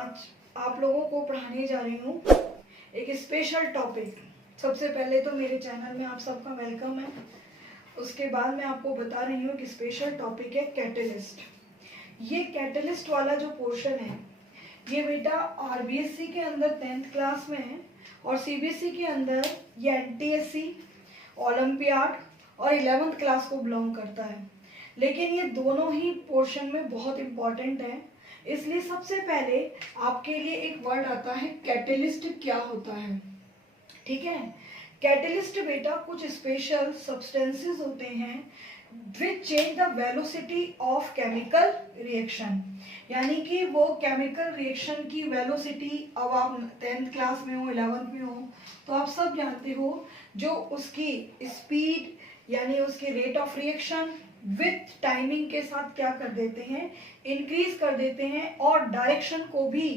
आज आप लोगों को पढ़ाने जा रही हूँ एक स्पेशल टॉपिक। सबसे पहले तो मेरे चैनल में आप सबका वेलकम है। उसके बाद मैं आपको बता रही हूँ कि स्पेशल टॉपिक है कैटलिस्ट। ये कैटलिस्ट वाला जो पोर्शन है ये बेटा आरबीएससी के अंदर 10th क्लास में है और सीबीएसई के अंदर ये एनटीएससी, ओलंपियाड और 11th क्लास को बिलोंग करता है। लेकिन ये दोनों ही पोर्शन में बहुत इंपॉर्टेंट है, इसलिए सबसे पहले आपके लिए एक वर्ड आता है कैटलिस्ट क्या होता है। ठीक है, कैटलिस्ट बेटा कुछ स्पेशल सब्सटेंसेस होते हैं which change the velocity of chemical reaction, यानी कि वो केमिकल रिएक्शन की वेलोसिटी, अब आप 10th क्लास में हो 11th में हो तो आप सब जानते हो, जो उसकी स्पीड यानी उसकी rate of reaction with timing के साथ क्या कर देते हैं, इंक्रीज कर देते हैं और डायरेक्शन को भी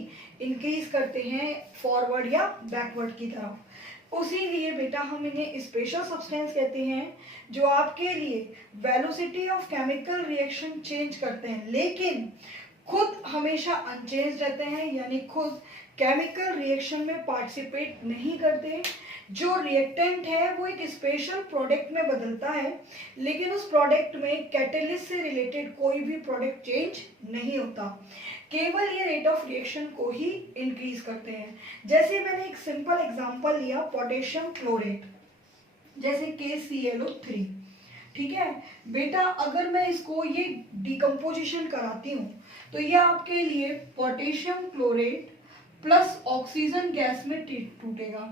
इंक्रीज करते हैं फॉरवर्ड या बैकवर्ड की तरफ। उसी लिए बेटा हम इन्हें स्पेशल सब्सटेंस कहते हैं जो आपके लिए velocity of chemical reaction change करते हैं, लेकिन खुद हमेशा अनचेंज रहते हैं, यानी खुद केमिकल रिएक्शन में पार्टिसिपेट नहीं करते। जो रिएक्टेंट है वो एक स्पेशल प्रोडक्ट में बदलता है, लेकिन उस प्रोडक्ट में कैटलिस्ट से रिलेटेड कोई भी प्रोडक्ट चेंज नहीं होता, केवल ये रेट ऑफ रिएक्शन को ही इंक्रीज करते हैं। जैसे मैंने एक सिंपल एग्जांपल लिया पोटेशियम क्लोरेट, जैसे KClO3। ठीक है बेटा, अगर मैं इसको ये डिकम्पोजिशन कराती हूँ तो ये आपके लिए potassium chlorate plus oxygen gas में टूटेगा।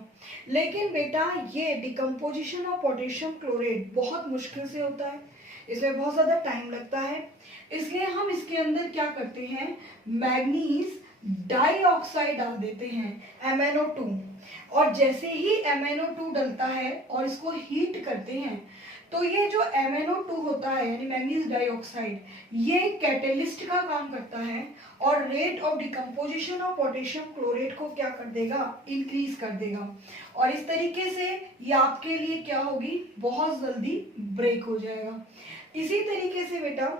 लेकिन बेटा ये डिकम्पोजिशन ऑफ पोटेशियम क्लोरेट बहुत मुश्किल से होता है, इसमें बहुत ज़्यादा टाइम लगता है। इसलिए हम इसके अंदर क्या करते हैं, मैग्नीज डाइऑक्साइड डाल देते हैं MnO2, और जैसे ही MnO2 डलता है और इसको हीट करते हैं तो ये जो MnO2 होता है यानी मैग्नीज डाइऑक्साइड, ये कैटलिस्ट का काम करता है और rate of decomposition of potassium chlorate को क्या कर देगा, इंक्रीज कर देगा। और इस तरीके से ये आपके लिए क्या होगी, बहुत जल्दी ब्रेक हो जाएगा। इसी तरीके से बेटा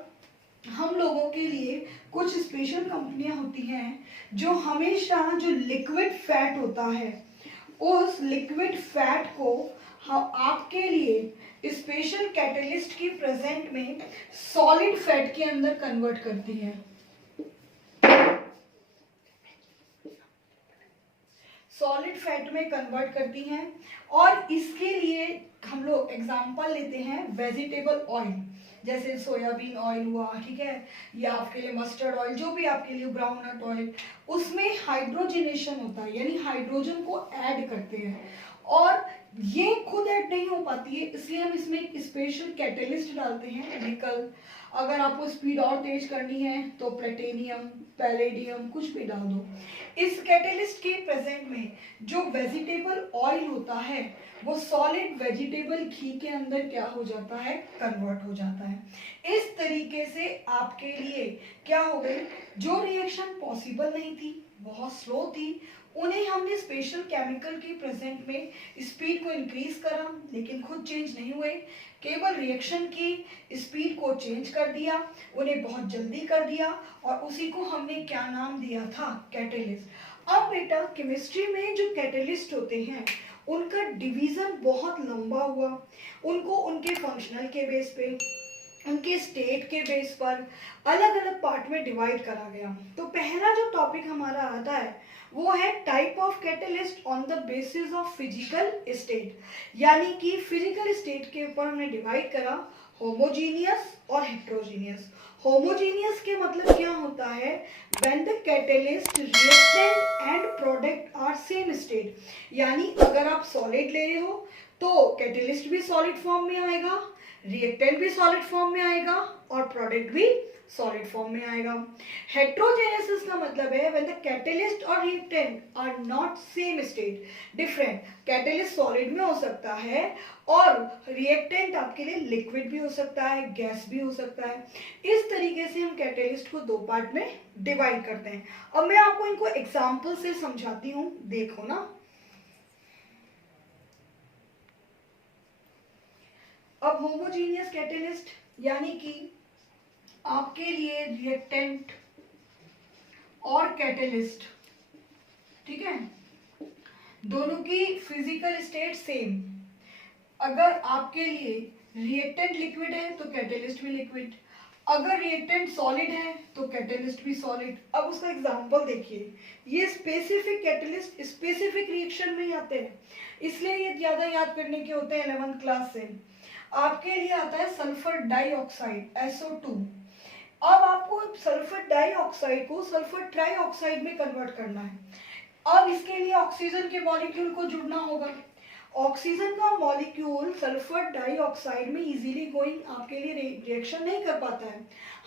हम लोगों के लिए कुछ स्पेशल कंपनियां होती हैं जो हमेशा जो लिक्विड फैट होता है उस लिक्विड फैट को हम आपके लिए स्पेशल कैटलिस्ट की प्रेजेंट में सॉलिड फैट के अंदर कन्वर्ट करती हैं। सॉलिड फैट में कन्वर्ट करती हैं और इसके लिए हम लोग एग्जांपल लेते हैं वेजिटेबल ऑयल, जैसे सोयाबीन ऑयल हुआ, ठीक है, या आपके लिए मस्टर्ड ऑयल, जो भी आपके लिए ग्राउंडनट ऑयल, उसमें हाइड्रोजनेशन होता है यानी हाइड्रोजन को ऐड करते हैं और ये खुद ऐड नहीं हो पाती है, इसलिए हम इसमें एक स्पेशल कैटलिस्ट डालते हैं निकल। अगर आपको स्पीड और तेज करनी है तो प्लेटिनियम, पैलेडियम कुछ भी डाल दो। इस कैटलिस्ट के प्रेजेंट में जो वेजिटेबल ऑयल होता है वो सॉलिड वेजिटेबल घी के अंदर क्या हो जाता है, कन्वर्ट हो जाता है। इस तरीके से आपके लिए क्या हो गई, जो रिएक्शन पॉसिबल नहीं थी, बहुत स्लो थी, उन्हें हमने स्पेशल केमिकल के प्रेजेंट में स्पीड को इंक्रीज करा, लेकिन खुद चेंज नहीं हुए, केवल रिएक्शन की स्पीड को चेंज कर दिया, उन्हें बहुत जल्दी कर दिया और उसी को हमने क्या नाम दिया था, कैटलिस्ट। अब बेटा केमिस्ट्री में जो कैटलिस्ट होते हैं उनका डिवीजन बहुत लंबा हुआ, उनको उनके फंक्शनल के बेस पे, उनके स्टेट के बेस पर अलग अलग पार्ट में डिवाइड करा गया। तो पहला जो टॉपिक हमारा आता है वो है type of catalyst on the basis of physical state, यानी कि फिजिकल स्टेट के ऊपर हमने डिवाइड करा होमोजीनियस और हेट्रोजीनियस। होमोजीनियस के मतलब क्या होता है, when the catalyst reactant and product are same state, यानी अगर आप सॉलिड ले रहे हो तो कैटलिस्ट भी सॉलिड फॉर्म में आएगा, रिएक्टेंट भी सॉलिड फॉर्म में आएगा और प्रोडक्ट भी सॉलिड फॉर्म में आएगा। हेट्रोजेनेसिस का मतलब है व्हेन द कैटलिस्ट और reactant are not same state, different. Catalyst solid में हो सकता है और रिएक्टेंट आपके लिए लिक्विड भी हो सकता है, गैस भी हो सकता है। इस तरीके से हम कैटलिस्ट को दो पार्ट में डिवाइड करते हैं। अब मैं आपको इनको एग्जाम्पल से समझाती हूँ, देखो ना। अब होमोजीनियस कैटलिस्ट यानी कि आपके लिए रिएक्टेंट और कैटलिस्ट ठीक है, दोनों की फिजिकल स्टेट सेम। अगर आपके लिए रिएक्टेंट लिक्विड है तो कैटेलिस्ट भी लिक्विड, अगर रिएक्टेंट सॉलिड है तो कैटेलिस्ट भी सॉलिड। अब उसका एग्जांपल देखिए, ये स्पेसिफिक कैटेलिस्ट स्पेसिफिक रिएक्शन में ही आते हैं, इसलिए ये ज्यादा याद करने के होते हैं 11th क्लास से। आपके लिए आता है सल्फर डाइऑक्साइड SO2। अब आपको सल्फर डाइऑक्साइड को सल्फर ट्राइऑक्साइड में कन्वर्ट करना है। अब इसके लिए ऑक्सीजन के मॉलिक्यूल को जुड़ना होगा। ऑक्सीजन का मॉलिक्यूल सल्फर डाइऑक्साइड में इजीली गोइंग आपके लिए रिएक्शन नहीं कर पाता है।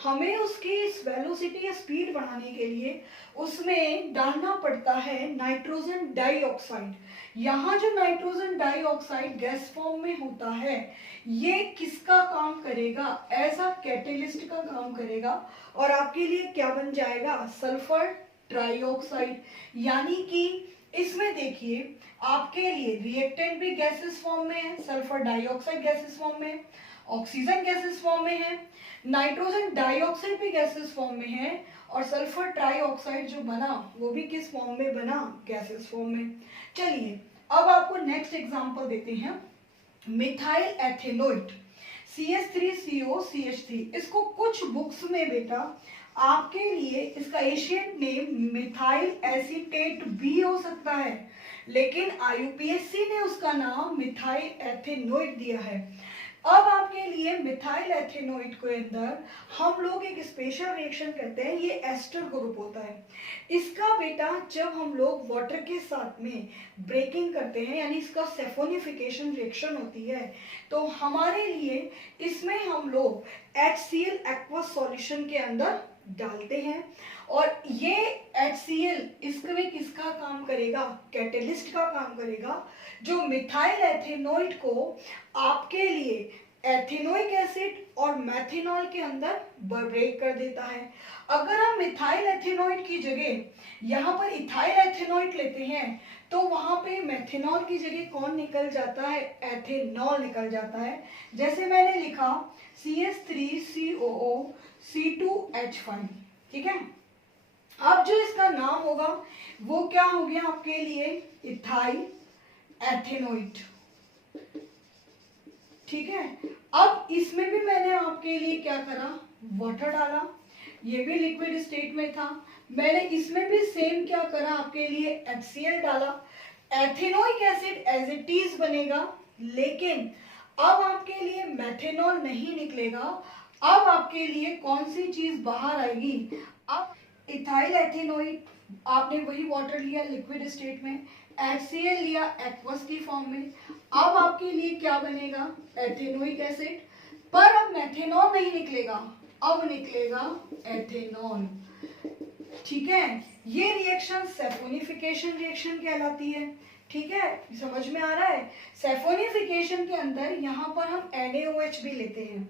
हमें उसकी वेलोसिटी या स्पीड बढ़ाने के लिए उसमें डालना पड़ता है नाइट्रोजन डाइऑक्साइड। यहाँ जो नाइट्रोजन डाइऑक्साइड गैस फॉर्म में होता है, ये किसका काम करेगा? एज अ कैटेलिस्ट का काम करेगा और आपके लिए क्या बन जाएगा? Sulphur trioxide. यानी कि इसमें देखिए आपके लिए रिएक्टेंट भी गैसेस फॉर्म में है, सल्फर डाइऑक्साइड गैसेस फॉर्म में है, ऑक्सीजन गैसेस फॉर्म में है, नाइट्रोजन डाइऑक्साइड भी गैसेस फॉर्म में है और सल्फर ट्राइऑक्साइड जो बना वो भी किस फॉर्म में बना? गैसेस फॉर्म में। चलिए अब आपको नेक्स्ट एग्जांपल देते हैं, मिथाइल एथेनोइट CH3COCH3। इसको कुछ बुक्स में बेटा आपके लिए इसका एशियन नेम मिथाइल एसीटेट भी हो सकता है, लेकिन IUPAC ने उसका नाम मिथाइल एथेनोइट दिया है। अब आपके लिए मिथाइल एथेनोइट के अंदर हम लोग एक स्पेशल रिएक्शन करते हैं, ये एस्टर ग्रुप होता है। इसका बेटा जब हम लोग वाटर के साथ में ब्रेकिंग करते हैं, यानी इसका सेफोनिफिकेशन रिएक्शन होती है, तो हमारे लिए इसमें हम लोग HCl एक्वस सॉल्यूशन के अंदर डालते हैं और ये HCl इसमें किसका काम करेगा? कैटेलिस्ट का काम करेगा, जो मिथाइल एथेनोइट को आपके लिए एथेनोइक एसिड और मेथेनॉल के अंदर ब्रेक कर देता है। अगर हम मिथाइल एथेनोइट की जगह यहाँ पर इथाइल एथेनोइट लेते हैं तो वहां पे मेथेनॉल की जगह कौन निकल जाता है? एथेनॉल निकल जाता है। जैसे मैंने लिखा CH3COO C2H5, ठीक है। अब जो इसका नाम होगा वो क्या हो गया आपके लिए? इथाइल एथेनोइट, ठीक है। अब इसमें भी मैंने आपके लिए क्या करा? वाटर डाला, ये भी लिक्विड स्टेट में था। मैंने इसमें भी सेम क्या करा? आपके लिए HCl डाला। Ethanoic acid as it is बनेगा, लेकिन अब आपके लिए मेथेनॉल नहीं निकलेगा। अब आपके लिए कौन सी चीज बाहर आएगी? अब इथाइल एथेनोइट आपने वही वाटर लिया लिक्विड स्टेट में, HCl लिया एक्वस की फॉर्म में। अब आपके लिए क्या बनेगा? एथेनोइक एसिड, पर अब मेथेनॉल नहीं निकलेगा, अब निकलेगा एथेनॉल, ठीक है। ये रिएक्शन सेफोनिफिकेशन रिएक्शन कहलाती है, ठीक है। समझ में आ रहा है? सेफोनिफिकेशन के अंदर यहाँ पर हम NaOH भी लेते हैं।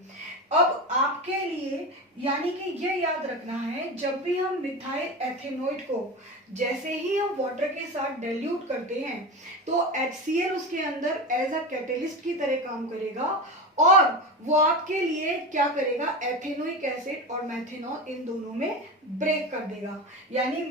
अब आपके लिए यानी कि ये याद रखना है, जब भी हम मिथाइल एथेनोइट को जैसे ही हम वाटर के साथ डाइल्यूट करते हैं तो HCl उसके अंदर एज अ कैटेलिस्ट की तरह काम करेगा और वो आपके लिए क्या करेगा? एथेनोइक एसिड और मेथेनॉल इन दोनों में ब्रेक कर देगा। यानी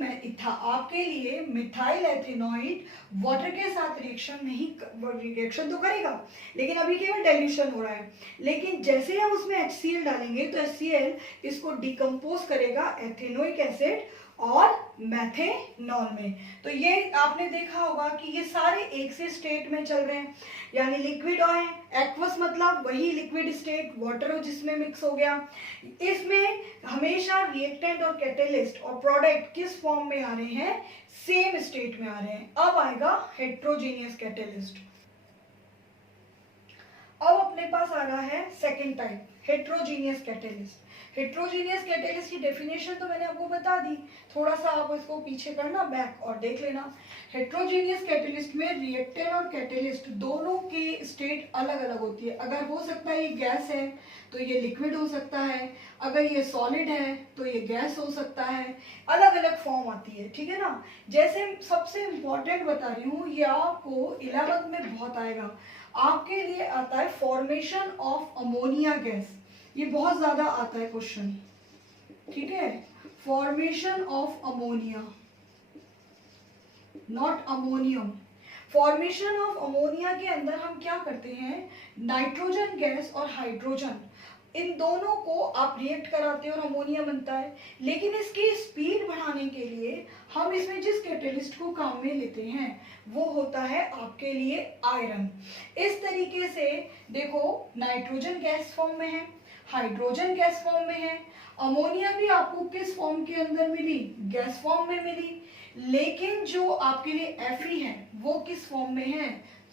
आपके लिए मिथाइल एथेनोइट वाटर के साथ रिएक्शन तो करेगा, लेकिन अभी केवल डाइल्यूशन हो रहा है। लेकिन जैसे हम उसमें HCl डालेंगे तो HCl इसको डिकम्पोज करेगा एथेनोइक एसिड और मेथेनॉल में। तो ये आपने देखा होगा कि ये सारे एक से स्टेट में चल रहे हैं, यानी लिक्विड है, एक्वस मतलब वही लिक्विड स्टेट, वाटर जिसमें मिक्स हो गया। इसमें हमेशा रिएक्टेंट और कैटेलिस्ट और प्रोडक्ट किस फॉर्म में आ रहे हैं? सेम स्टेट में आ रहे हैं। अब आएगा हेट्रोजीनियस कैटेलिस्ट। अब अपने पास आ रहा है second type, heterogeneous catalyst. Heterogeneous catalyst की डेफिनेशन तो मैंने आपको बता दी, थोड़ा सा आप इसको पीछे करना बैक और देख लेना। हेट्रोजीनियस कैटेलिस्ट में रिएक्टेंट और कैटेलिस्ट दोनों की स्टेट अलग अलग होती है। अगर हो सकता है ये गैस है तो ये लिक्विड हो सकता है, अगर ये सॉलिड है तो ये गैस हो सकता है, अलग अलग फॉर्म आती है, ठीक है ना। जैसे सबसे इंपॉर्टेंट बता रही हूँ, ये आपको 11th में बहुत आएगा, आपके लिए आता है फॉर्मेशन ऑफ अमोनिया गैस। ये बहुत ज्यादा आता है क्वेश्चन, ठीक है। Formation of ammonia, not ammonium. Formation of ammonia के अंदर हम क्या करते हैं, नाइट्रोजन गैस और हाइड्रोजन, इन दोनों को आप रिएक्ट कराते हैं और अमोनिया बनता है। लेकिन इसकी स्पीड बढ़ाने के लिए हम इसमें जिस कैटेलिस्ट को काम में लेते हैं वो होता है आपके लिए आयरन। इस तरीके से देखो, नाइट्रोजन गैस फॉर्म में है, हाइड्रोजन गैस फॉर्म में है, अमोनिया भी आपको किस फॉर्म के अंदर मिली, गैस फॉर्म में मिली। लेकिन जो आपके लिए Fe है वो किस फॉर्म में है,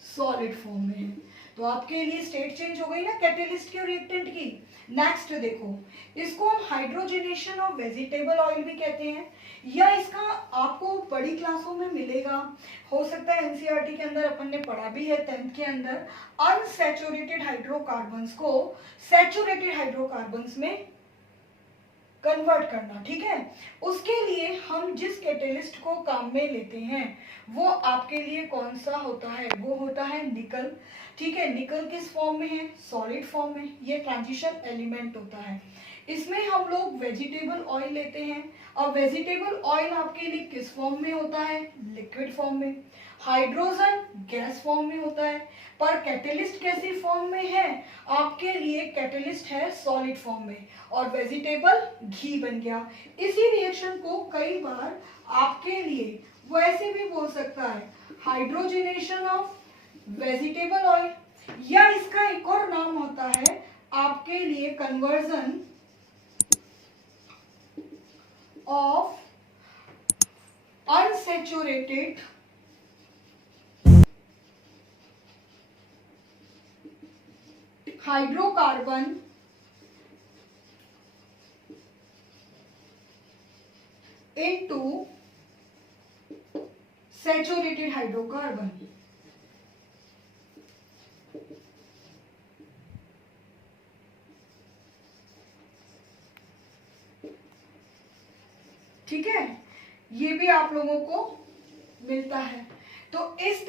सॉलिड फॉर्म में है। तो आपके लिए स्टेट चेंज हो गई ना कैटेलिस्ट की और रिएक्टेंट की। नेक्स्ट देखो, इसको हम हाइड्रोजनेशन ऑफ वेजिटेबल ऑयल भी कहते हैं, या इसका आपको बड़ी क्लासों में मिलेगा, हो सकता है एनसीईआरटी के अंदर अपन ने पढ़ा भी है 10th के अंदर, अनसैचुरेटेड हाइड्रोकार्बन्स को सैचुरेटेड हाइड्रोकार्बन्स में कन्वर्ट करना। ठीक है, उसके लिए हम जिस कैटेलिस्ट को काम में लेते हैं वो आपके लिए कौन सा होता है, वो होता है निकल। ठीक है, निकल किस फॉर्म में है, सॉलिड फॉर्म में, ये ट्रांजिशन एलिमेंट होता है। इसमें हम लोग वेजिटेबल ऑयल लेते हैं, और वेजिटेबल ऑयल आपके लिए किस फॉर्म में होता है, लिक्विड फॉर्म में। हाइड्रोजन गैस फॉर्म में होता है, पर कैटेलिस्ट कैसी फॉर्म में है, आपके लिए कैटेलिस्ट है सॉलिड फॉर्म में, और वेजिटेबल घी बन गया। इसी रिएक्शन को कई बार आपके लिए वो ऐसे भी बोल सकता है, हाइड्रोजनेशन ऑफ वेजिटेबल ऑयल, या इसका एक और नाम होता है आपके लिए conversion of unsaturated hydrocarbon into saturated hydrocarbon. ठीक है, ये भी आप लोगों को मिलता है। तो इस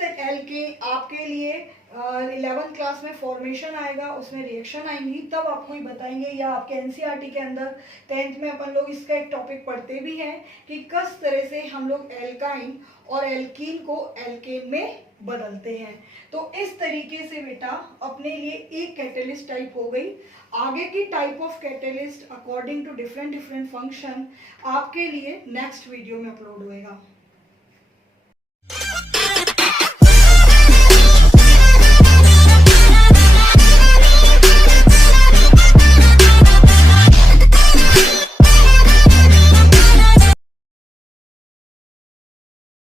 के आपके लिए 11th क्लास में फॉर्मेशन आएगा, उसमें रिएक्शन आएंगी, तब आपको ही बताएंगे, या आपके एनसीईआरटी के अंदर 10th में अपन लोग इसका एक टॉपिक पढ़ते भी हैं कि किस तरह से हम लोग एल्काइन और एल्कीन को एल्केन में बदलते हैं। तो इस तरीके से बेटा अपने लिए एक कैटेलिस्ट टाइप हो गई। आगे की type of catalyst according to different function आपके लिए नेक्स्ट वीडियो में अपलोड होएगा।